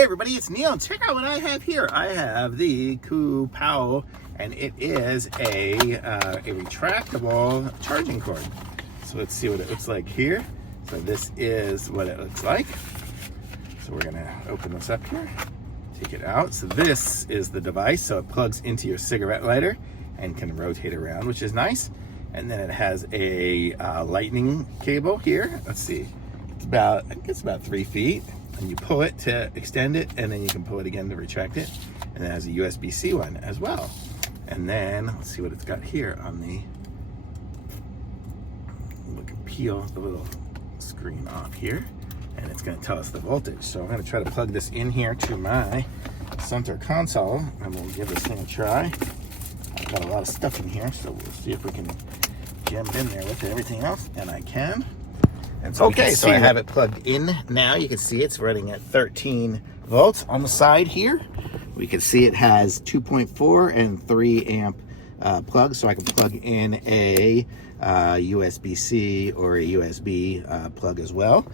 Hey everybody, it's Neil. Check out what I have here. I have the KOOPAO, and it is a retractable charging cord. So let's see what it looks like here. So this is what it looks like. So we're gonna open this up here, take it out. So this is the device. So it plugs into your cigarette lighter and can rotate around, which is nice. And then it has a lightning cable here. Let's see, it's about, I think it's about 3 feet. And you pull it to extend it, and then you can pull it again to retract it. And it has a USB-C one as well. And then let's see what it's got here on the, we can peel the little screen off here, and it's going to tell us the voltage. So I'm going to try to plug this in here to my center console, and we'll give this thing a try. I've got a lot of stuff in here, so we'll see if we can jam it in there with everything else, and I can. And so okay, so I have it plugged in now. You can see it's running at 13 volts on the side here. We can see it has 2.4 and 3 amp plugs, so I can plug in a USB-C or a USB plug as well.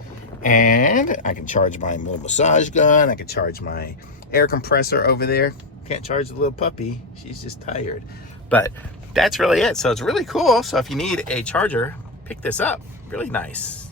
And I can charge my little massage gun. I can charge my air compressor over there. Can't charge the little puppy. She's just tired. But that's really it. So it's really cool. So if you need a charger, pick this up. Really nice.